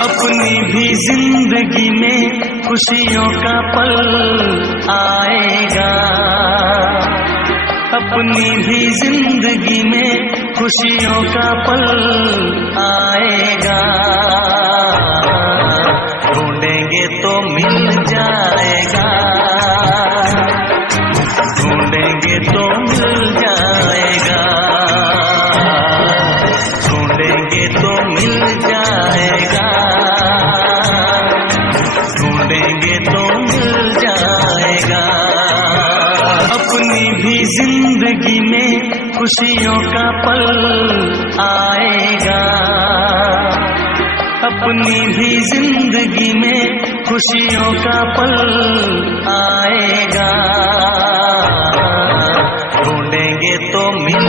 अपनी भी जिंदगी में खुशियों का पल आएगा, अपनी भी जिंदगी में खुशियों का पल आएगा। ढूंढेंगे तो मिल जाएगा, ढूंढेंगे तो मिल जाएगा, ढूंढेंगे तो मिल जाएगा, ढूंढेंगे तो मिल जाएगा। अपनी भी जिंदगी में खुशियों का पल आएगा, अपनी भी जिंदगी में खुशियों का पल आएगा। ढूंढेंगे तो मिल